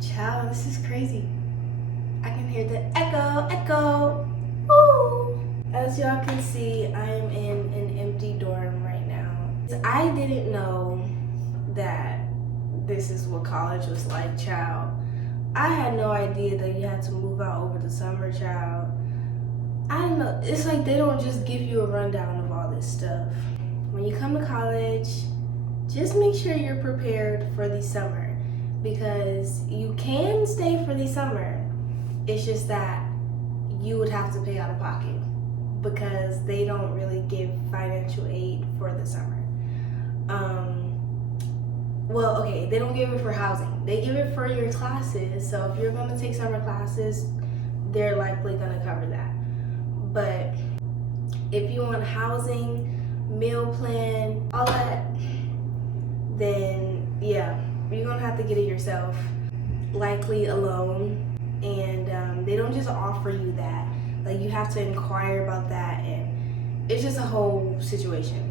Child, this is crazy. I can hear the echo. Woo! As y'all can see, I am in an empty dorm right now. I didn't know that this is what college was like, child. I had no idea that you had to move out over the summer, child. I don't know. It's like they don't just give you a rundown of all this stuff. When you come to college, just make sure you're prepared for the summer, because you can stay for the summer. It's just that you would have to pay out of pocket because they don't really give financial aid for the summer. Well, okay, they don't give it for housing. They give it for your classes. So if you're going to take summer classes, they're likely going to cover that. But if you want housing, meal plan, all that, then yeah, you're going to have to get it yourself, likely alone. And they don't just offer you that. Like, you have to inquire about that, and it's just a whole situation.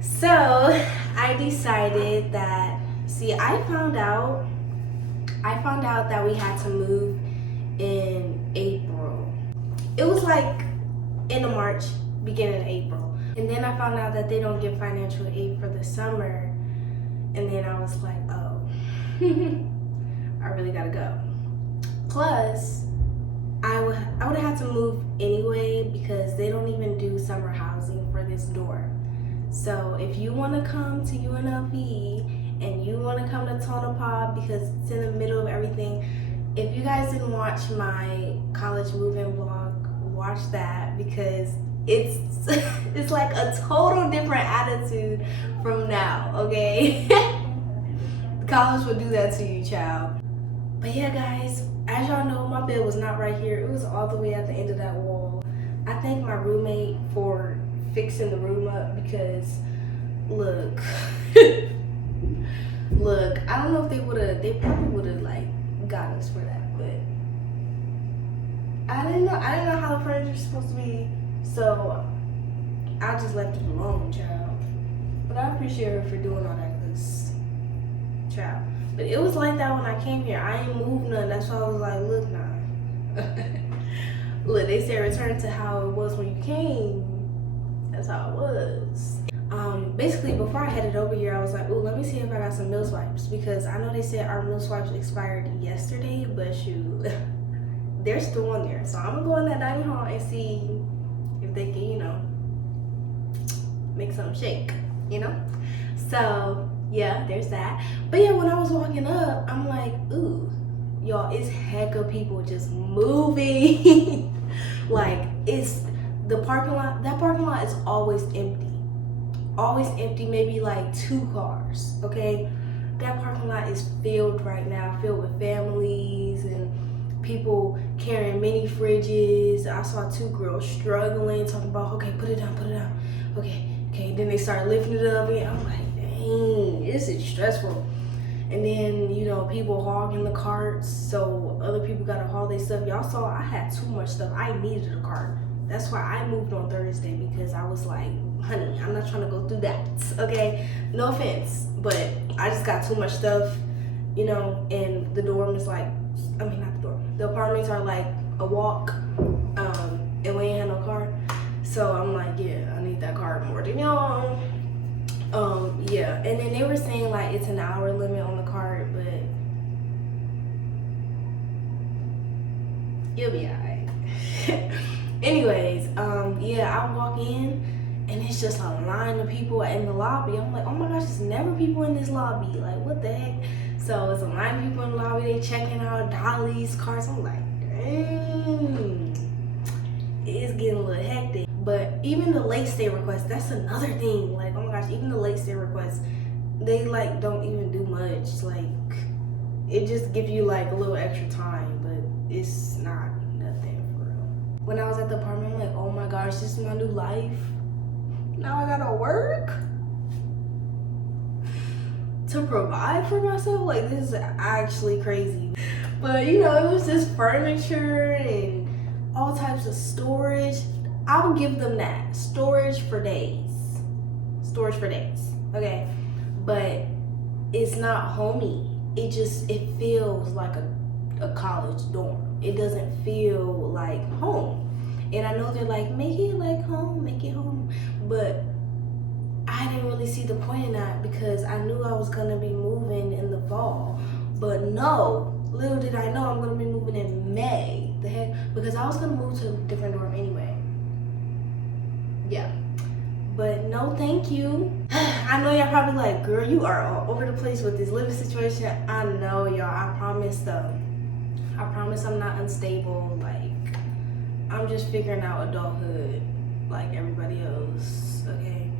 So I decided that, I found out that we had to move in April. It was like end of March, beginning of April. And then I found out that they don't give financial aid for the summer. And then I was like, oh, I really gotta go. Plus, I would have had to move anyway because they don't even do summer housing for this dorm. So if you want to come to UNLV and you want to come to Tonopah because it's in the middle of everything, if you guys didn't watch my college move-in vlog, watch that, because it's like a total different attitude from now, okay? College will do that to you, child. But yeah, guys, as y'all know, my bed was not right here. It was all the way at the end of that wall. I thank my roommate for fixing the room up because, look, I don't know if they probably would have like got us for that, but I didn't know how the furniture's supposed to be, so I just left it alone, child. But I appreciate her for doing all that, because, child. But it was like that when I came here. I ain't moved none. That's why I was like, look, nah. Look, they said return to how it was when you came. That's how it was. Basically, before I headed over here, I was like, ooh, let me see if I got some meal swipes, because I know they said our meal swipes expired yesterday, but shoot, they're still on there. So I'm gonna go in that dining hall and see if they can, make something shake, So yeah, there's that. But yeah, when I was walking up, I'm like, ooh, y'all, it's heck of people just moving. Like, it's the parking lot. That parking lot is always empty. Always empty, maybe like 2 cars, okay? That parking lot is filled right now, filled with families and people carrying mini fridges. I saw 2 girls struggling, talking about, okay, put it down. Okay. Then they start lifting it up, and I'm like, dang, this is stressful. And then, people hogging the carts, so other people gotta haul their stuff. Y'all saw I had too much stuff. I needed a cart. That's why I moved on Thursday, because I was like, honey, I'm not trying to go through that, okay? No offense, but I just got too much stuff, and the dorm is like, not the dorm. The apartments are like a walk, and we ain't had no car. So I'm like, yeah, I need that car more than y'all. Yeah, and then they were saying like it's an hour limit on the cart, but you'll be alright. Anyways, yeah, I walk in and it's just a line of people in the lobby. I'm like, oh my gosh, there's never people in this lobby. Like, what the heck? So it's a line of people in the lobby. They checking out dollies, carts. I'm like, dang, it's getting a little hectic. But even the late stay requests, that's another thing. Like, oh my gosh, even the late stay requests, they like don't even do much. Like, it just gives you like a little extra time, but it's not nothing for real. When I was at the apartment, I'm like, oh my gosh, this is my new life. Now I gotta work to provide for myself. Like, this is actually crazy. But it was just furniture and all types of storage. I'll give them that. Storage for days, okay? but it's not homey. It feels like a college dorm. It doesn't feel like home. And I know they're like, make it like home, make it home. But I didn't really see the point in that because I knew I was gonna be moving in the fall. But no, little did I know I'm gonna be moving in May. The heck? Because I was gonna move to a different dorm anyway. Yeah. But no, thank you. I know y'all probably like, girl, you are all over the place with this living situation. I know, y'all. I promise though. I promise I'm not unstable. Like, I'm just figuring out adulthood like everybody else, okay?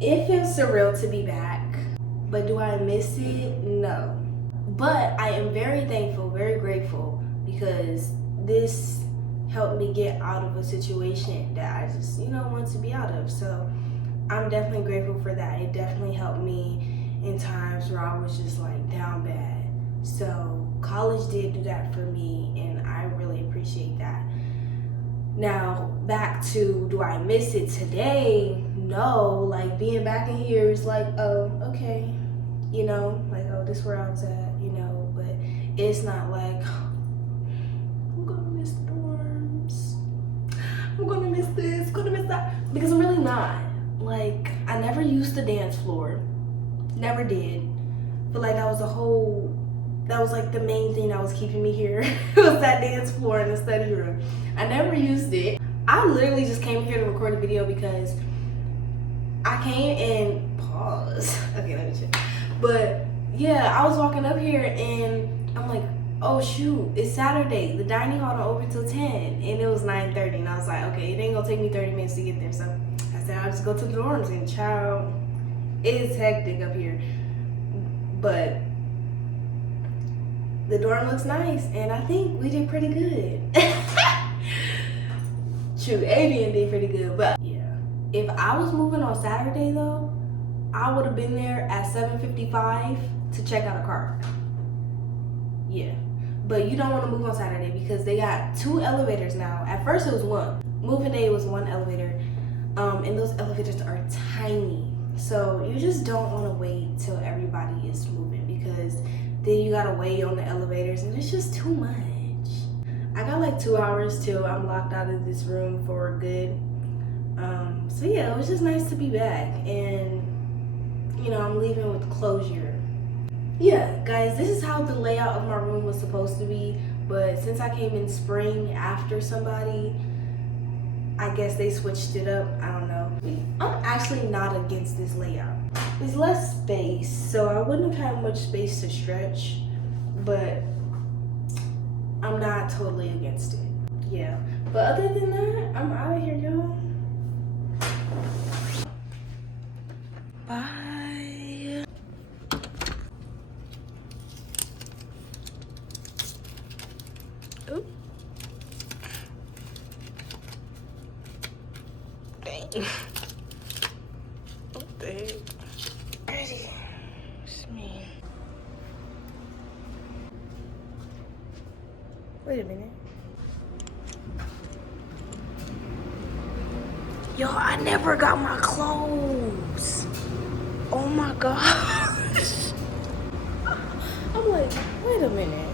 It feels surreal to be back, but do I miss it? No. But I am very thankful, very grateful, because this helped me get out of a situation that I just, wanted to be out of. So I'm definitely grateful for that. It definitely helped me in times where I was just like down bad. So college did do that for me, and I really appreciate that. Now, back to, do I miss it today? No, like being back in here is like, oh, okay, like, oh, this is where I was at, but it's not like, I'm gonna miss the dorms, I'm gonna miss this, I'm gonna miss that, because I'm really not. Like, I never used the dance floor, never did. But like that was like the main thing that was keeping me here. It was that dance floor in the study room. I never used it. I literally just came here to record a video because I came and pause. Okay, let me check. But yeah, I was walking up here and I'm like, oh shoot, it's Saturday. The dining hall don't open till 10, and it was 9:30, and I was like, okay, it ain't gonna take me 30 minutes to get there. So I said I'll just go to the dorms, and child, it's hectic up here. But the dorm looks nice, and I think we did pretty good. Shoot, Avian did pretty good, but yeah. If I was moving on Saturday though, I would have been there at 7:55 to check out a car. Yeah, but you don't want to move on Saturday because they got 2 elevators now. At first it was 1. Moving day was 1 elevator, and those elevators are tiny. So you just don't want to wait till everybody is moving, because then you gotta wait on the elevators and it's just too much. I got like 2 hours till I'm locked out of this room for good. So yeah, it was just nice to be back, and I'm leaving with closure. Yeah, guys, this is how the layout of my room was supposed to be, but since I came in spring after somebody, I guess they switched it up. I don't know. I'm actually not against this layout. There's less space, so I wouldn't have had much space to stretch, but I'm not totally against it. Yeah, but other than that, I'm out of here, y'all. Bye. Oop. Dang. What the heck? Ready. It's me. Wait a minute. Yo, I never got my clothes. Oh my gosh. I'm like, wait a minute.